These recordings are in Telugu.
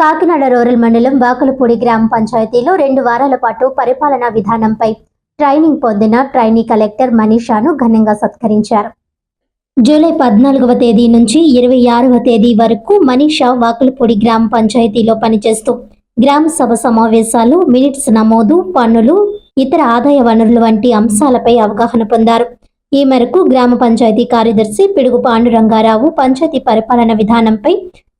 కాకినాడ రూరల్ మండలం వాకలపూడి గ్రామ పంచాయతీలో 2 వారాల పాటు పరిపాలనా విధానంపై ట్రైనింగ్ పొందిన ట్రైనీ కలెక్టర్ మనీషాను ఘనంగా సత్కరించారు. జూలై 14వ తేదీ నుంచి 26వ తేదీ వరకు మనీషా వాకలపూడి గ్రామ పంచాయతీలో పనిచేస్తూ గ్రామ సభ సమావేశాలు, మినిట్స్ నమోదు, పన్నులు, ఇతర ఆదాయ వనరులు వంటి అంశాలపై అవగాహన పొందారు. ఈ మేరకు గ్రామ పంచాయతీ కార్యదర్శి పిడుగు పాండురంగారావు పంచాయతీ పరిపాలన విధానంపై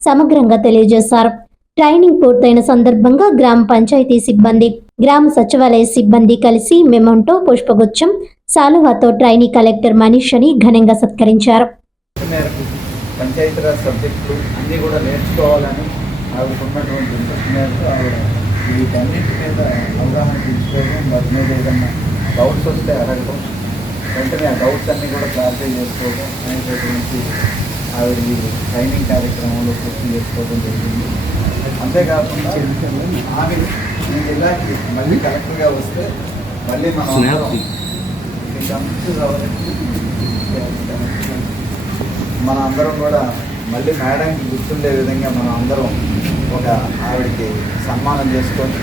సమగ్రంగా తెలియజేశారు. ట్రైనింగ్ పూర్తయిన సందర్భంగా గ్రామ పంచాయతీ సిబ్బంది, గ్రామ సచివాలయ సిబ్బంది కలిసి మెమోంటో, పుష్పగుచ్చం, సాలువాతో ట్రైనీ కలెక్టర్ మనీషాని ఘనంగా సత్కరించారు. పంచాయతీరాజ్ సబ్జెక్టులు అన్నీ కూడా నేర్చుకోవాలని ఆవిడకున్నటువంటి ఇంట్రెస్ట్ మేరకు ఆవిడ వీటన్నిటి మీద అవగాహన తీసుకోవడం, వాటి మీద ఏదన్నా డౌట్స్ వస్తే అడగడం, వెంటనే ఆ డౌట్స్ అన్నీ కూడా క్లారిఫై చేసుకోవడం అనేటటువంటి ఆవిడ ఈ ట్రైనింగ్ కార్యక్రమంలో పూర్తి చేసుకోవడం జరిగింది. అంతేకాకుండా ఆమె ఈ జిల్లాకి మళ్ళీ కలెక్టర్గా వస్తే మళ్ళీ మన అందరం కూడా మళ్ళీ మేడంకి గుర్తుండే విధంగా మనం అందరం ఒక ఆవిడకి సన్మానం చేసుకొని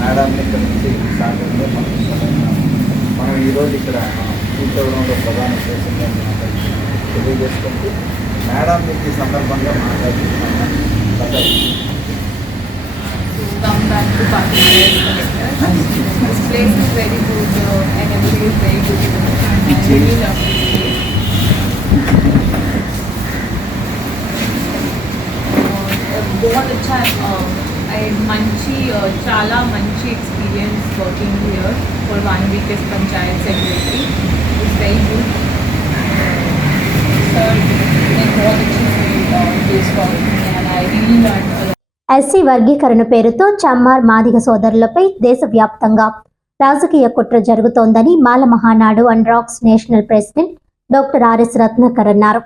మేడాన్ని ఇక్కడ నుంచి సాగంలో మనం ఈరోజు ఇక్కడ కూర్చోవడంలో ప్రధాన ఉద్దేశంగా తెలియజేసుకుంటూ మేడం మీకు ఈ సందర్భంగా మాట్లాడుతున్నాను. Come back to Kakinada as collector. This place is very good and everything is very good. I really love this place. बहुत अच्छा मंची चाला मंची experience working here for 1 week as panchayat secretary. It's very good. Sir ने बहुत अच्छी place for me and I really learn a lot. SC వర్గీకరణ పేరుతో చమ్మార్ మాదిగ సోదరులపై దేశవ్యాప్తంగా రాజకీయ కుట్ర జరుగుతోందని మాల మహానాడు అండ్ రాక్స్ national president doctor RS Ratnakar అన్నారు.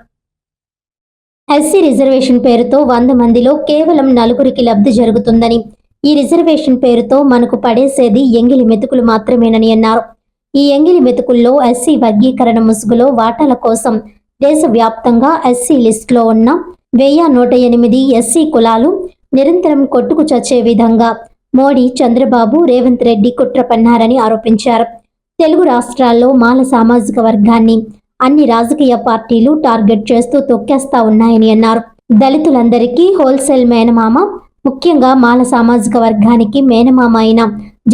ఎస్సీ రిజర్వేషన్ పేరుతో 100 మందిలో కేవలం 4కి లబ్ధి జరుగుతుందని, ఈ రిజర్వేషన్ పేరుతో మనకు పడేసేది ఎంగిలి మెతుకులు మాత్రమేనని అన్నారు. ఈ ఎంగిలి మెతుకుల్లో ఎస్సీ వర్గీకరణ ముసుగులో వాటాల కోసం దేశవ్యాప్తంగా ఎస్సీ లిస్టులో ఉన్న 1108 ఎస్సీ కులాలు నిరంతరం కొట్టుకు చచ్చే విధంగా మోడీ, చంద్రబాబు, రేవంత్ రెడ్డి కుట్ర పన్నారని ఆరోపించారు. తెలుగు రాష్ట్రాల్లో మాల సామాజిక వర్గాన్ని అన్ని రాజకీయ పార్టీలు టార్గెట్ చేస్తూ తొక్కేస్తా ఉన్నాయని అన్నారు. దళితులందరికీ హోల్సేల్ మేనమామ, ముఖ్యంగా మాల సామాజిక వర్గానికి మేనమామ అయిన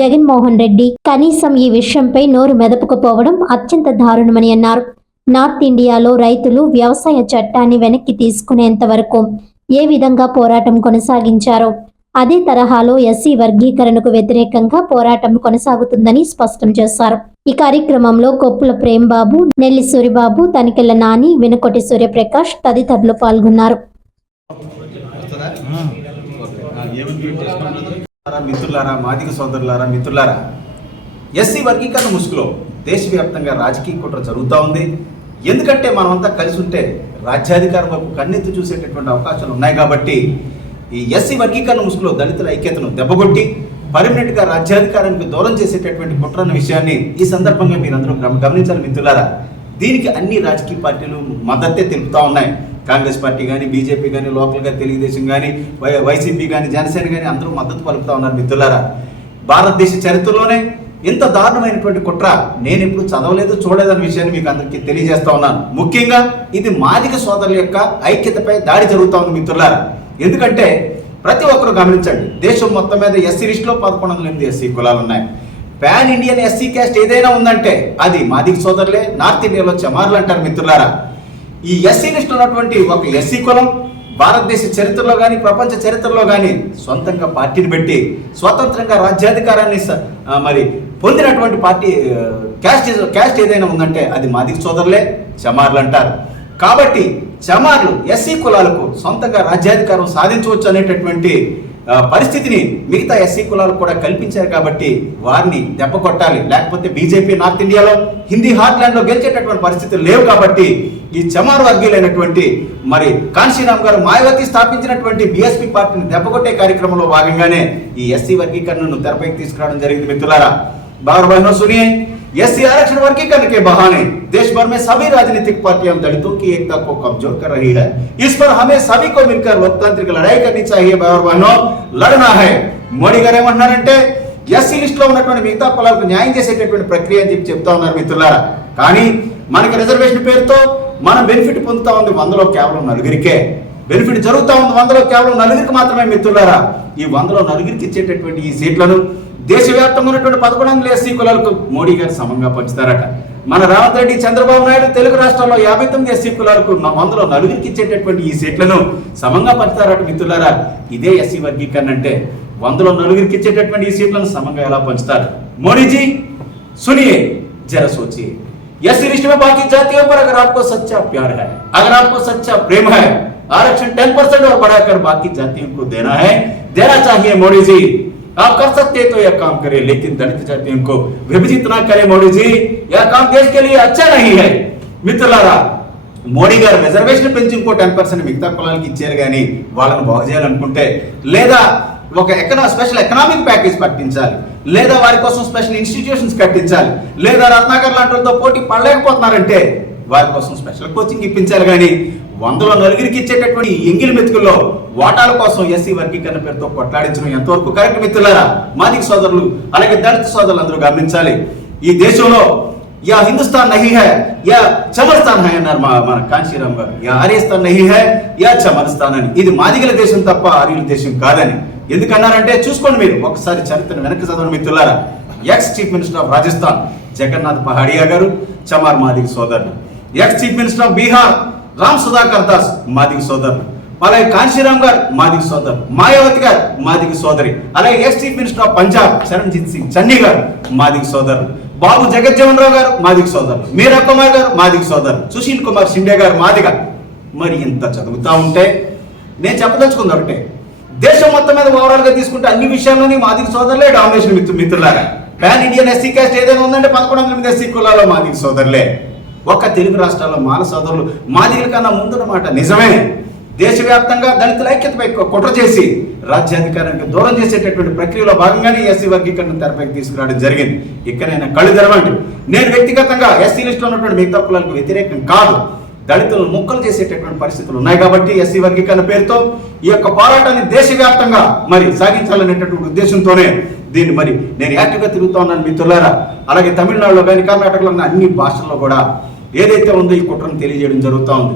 జగన్మోహన్ రెడ్డి కనీసం ఈ విషయంపై నోరు మెదపకపోవడం అత్యంత దారుణమని అన్నారు. నార్త్ ఇండియాలో రైతులు వ్యవసాయ చట్టాన్ని వెనక్కి తీసుకునేంత వరకు ఏ విధంగా పోరాటం కొనసాగించారో అదే తరహాలో ఎస్సీ వర్గీకరణకు వ్యతిరేకంగా పోరాటం కొనసాగుతుందని స్పష్టం చేశారు. ఈ కార్యక్రమంలో కొప్పుల ప్రేమ్బాబు, నెల్లి సూరిబాబు, తనికెళ్ల నాని, వెనుకొటి సూర్యప్రకాష్ తదితరులు పాల్గొన్నారు. మిత్రులారా, మాదిగ సోదరులారా, మిత్రులారా, ఎస్సీ వర్గీకరణ ముసుగులో దేశవ్యాప్తంగా రాజకీయ కుట్ర జరుగుతూ ఉంది. ఎందుకంటే మనమంతా కలిసి ఉంటే రాజ్యాధికారం వైపు కన్నెత్తి చూసేటటువంటి అవకాశాలు ఉన్నాయి. కాబట్టి ఈ ఎస్సీ వర్గీకరణ ముసుగులో దళితుల ఐక్యతను దెబ్బగొట్టి పర్మనెంట్గా రాజ్యాధికారానికి దూరం చేసేటటువంటి కుట్ర అన్న విషయాన్ని ఈ సందర్భంగా మీరందరూ గమనించాలి మిత్రులారా. దీనికి అన్ని రాజకీయ పార్టీలు మద్దతే తెలుపుతూ ఉన్నాయి. కాంగ్రెస్ పార్టీ కానీ, బీజేపీ కానీ, లోకల్గా తెలుగుదేశం కానీ, వైసీపీ కానీ, జనసేన కానీ అందరూ మద్దతు పలుకుతూ ఉన్నారు మిత్రులారా. భారతదేశ చరిత్రలోనే ఇంత దారుణమైనటువంటి కుట్ర నేను ఎప్పుడు చదవలేదు, చూడలేదన్న విషయాన్ని మీకు అందరికీ తెలియజేస్తా ఉన్నాను. ముఖ్యంగా ఇది మాదిగ సోదరుల యొక్క ఐక్యతపై దాడి జరుగుతూ ఉంది మిత్రులారా. ఎందుకంటే ప్రతి ఒక్కరు గమనించండి, దేశం మొత్తం మీద ఎస్సీ లిస్టులో 1108 ఎస్సీ కులాలు ఉన్నాయి. పాన్ ఇండియన్ ఎస్సీ క్యాస్ట్ ఏదైనా ఉందంటే అది మాదిగ సోదరులే. నార్త్ ఇండియాలో చమార్లు అంటారు మిత్రులారా. ఈ ఎస్సీ లిస్ట్ ఉన్నటువంటి ఒక ఎస్సీ కులం భారతదేశ చరిత్రలో కానీ, ప్రపంచ చరిత్రలో కానీ సొంతంగా పార్టీని పెట్టి స్వతంత్రంగా రాజ్యాధికారాన్ని మరి పొందినటువంటి పార్టీ క్యాస్ట్ ఏదైనా ఉందంటే అది మాదిగ సోదరులే, చమార్లు అంటారు. కాబట్టి చమార్లు ఎస్సీ కులాలకు సొంతంగా రాజ్యాధికారం సాధించవచ్చు అనేటటువంటి పరిస్థితిని మిగతా ఎస్సీ కులాలకు కూడా కల్పించారు. కాబట్టి వారిని దెబ్బ కొట్టాలి. లేకపోతే బీజేపీ నార్త్ ఇండియాలో హిందీ హార్ట్లాండ్లో గెలిచేటటువంటి పరిస్థితులు లేవు. కాబట్టి ఈ చమార్ వర్గీయులైనటువంటి మరి కాంశీరామ్ గారు మాయావతి స్థాపించినటువంటి బీఎస్పీ పార్టీని దెబ్బకొట్టే కార్యక్రమంలో భాగంగానే ఈ ఎస్సీ వర్గీకరణను తెరపైకి తీసుకురావడం జరిగింది మిత్రులారా. बार बहनों सुनिए, एससी आरक्षण वर्गीकरण के बहाने देश भर में सभी राजनीतिक पार्टियां दलितों की एकता को कमजोर कर रही है। इस पर हमें सभी को मिलकर लोकतांत्रिक लड़ाई करनी चाहिए। भाई बहनों, लड़ना है। మోడీ గారు ఏమంటున్నారంటే ఎస్సీ లిస్ట్ లో ఉన్నటువంటి మిగతా కులాలకు న్యాయం చేసేటటువంటి ప్రక్రియ అని చెప్పి చెప్తా ఉన్నారు మిత్రులారా. కానీ మనకి రిజర్వేషన్ పేరుతో మనం బెనిఫిట్ పొందుతా ఉంది 100లో కేవలం నలుగురికే బెనిఫిట్ జరుగుతా ఉంది, 100లో కేవలం నలుగురికి మాత్రమే మిత్రులారా. ఈ 100లో నలుగురికి ఇచ్చేటటువంటి ఈ సీట్లను దేశవ్యాప్తంగా ఉన్నటువంటి 11 ఎస్సీ కులాలకు మోడీ గారు సమంగా పంచుతారట. మన రేవంత్ రెడ్డి, చంద్రబాబు నాయుడు తెలుగు రాష్ట్రాల్లో 59 ఎస్సీ కులాలకు 100లో నలుగురికి ఇచ్చేటటువంటి ఈ సీట్లను సమంగా పంచుతారట మిత్రులారా. ఇదే ఎస్సీ వర్గీకరణ అంటే 100లో నలుగురికి ఇచ్చేటటువంటి ఈ సీట్లను సమంగా ఎలా పంచుతారు? మోడీ जी सुनिए, जरा सोचिए, एससी लिस्ट में बाकी जातियों पर अगर आपको सच्चा प्यार है, अगर आपको सच्चा प्रेम है, आरक्षण 10% और बढ़ाकर बाकी जातियों को देना है, देना चाहिए मोदी जी। आप कर सकते तो यह काम करें, लेकिन दलित जातियों को विभाजित ना करें मोदी जी। यह काम देश के लिए अच्छा नहीं है। మిత్రులారా, మోడీ గారు రిజర్వేషన్ పెంచి ఇంకో 10% మిగతా కులాలకి ఇచ్చారు కానీ వాళ్ళని బాగు చేయాలనుకుంటే, లేదా ఒక స్పెషల్ ఎకనామిక్ ప్యాకేజ్ పట్టించాలి, లేదా వారి కోసం స్పెషల్ ఇన్స్టిట్యూషన్స్ కట్టించాలి, లేదా రత్నాకర్ లాంటి వాళ్ళతో పోటీ పడలేకపోతున్నారంటే వారి కోసం స్పెషల్ కోచింగ్ ఇప్పించాలి. కానీ 100లో నలుగురికి ఇచ్చేటటువంటి ఎంగిలి మెతుకుల్లో వాటాల కోసం ఎస్సీ వర్గీకరణ పేరుతో కొట్లాడించడం ఎంతవరకు కరెక్ట్ మిత్రులారా? మాదిగ సోదరులు అలాగే దళిత సోదరులు అందరూ గమనించాలి. ఈ దేశంలో యా హిందుస్థాన్ నహీ హై యా చమర్స్థాన్ హై అన్నారు మన కాంశీరామ్ గారు. యా ఆర్యస్థాన్ నహీ హై యా చమర్స్థాన్ అని. ఇది మాదిగల దేశం తప్ప ఆర్యుల దేశం కాదని. ఎందుకన్నారంటే చూసుకోండి, మీరు ఒకసారి చరిత్రను వెనక్కి చదవండి మిత్రులారా. Ex chief minister of Rajasthan Jagannath Pahadia గారు చమార్ మాదిగ సోదరులు. Ex chief minister of Bihar Ram Sudhakar Das Madiga సోదరులు. అలాగే కాంశీరామ్ గారు మాదిగ సోదరు, మాయావతి గారు మాదిగ సోదరి, అలాగే X chief minister of Punjab Charanjit Singh Channi గారు మాదిగ సోదరు, బాబు జగజ్జీవన్ రావు గారు మాదిగ సోదరు, మీరా కుమార్ గారు మాదిగ సోదరు, సుశీల్ కుమార్ షిండే గారు మాదిగ. మరి ఇంత చదువుతా ఉంటే నేను చెప్పదలుచుకుంది ఒకటే, దేశం మొత్తం మీద ఓవరాల్ గా తీసుకుంటే అన్ని విషయాల్లోని మాదిగ సోదరులే డామినేషన్ మిత్రులారా. పాన్ ఇండియన్ ఎస్సీ క్యాస్ట్ ఏదైనా ఉందంటే 11 ఎస్సీ కులాల్లో మాదిగ సోదరులే. ఒక్క తెలుగు రాష్ట్రాల్లో మాల సోదరులు మాదిగల కన్నా ముందున్నమాట నిజమే. దేశవ్యాప్తంగా దళితుల ఐక్యతపై కుట్ర చేసి రాజ్యాధికారానికి దూరం చేసేటటువంటి ప్రక్రియలో భాగంగానే ఎస్సీ వర్గీకరణ తెరపైకి తీసుకురావడం జరిగింది. ఇక్కడైనా కళ్ళు తెరవండి. నేను వ్యక్తిగతంగా ఎస్సీ లిస్టులో ఉన్నటువంటి మిగతా కులాలకు వ్యతిరేకం కాదు. దళితులను ముక్కలు చేసేటటువంటి పరిస్థితులు ఉన్నాయి కాబట్టి ఎస్సీ వర్గీకరణ పేరుతో ఈ యొక్క పోరాటాన్ని దేశవ్యాప్తంగా మరి సాగించాలనేటటువంటి ఉద్దేశంతోనే దీన్ని మరి నేను యాక్టివ్గా తిరుగుతూ ఉన్నాను మిత్రులారా. అలాగే తమిళనాడులో కానీ కర్ణాటకలో అన్ని భాషల్లో కూడా ఏదైతే ఉందో ఈ కుట్రను తెలియజేయడం జరుగుతూ ఉంది.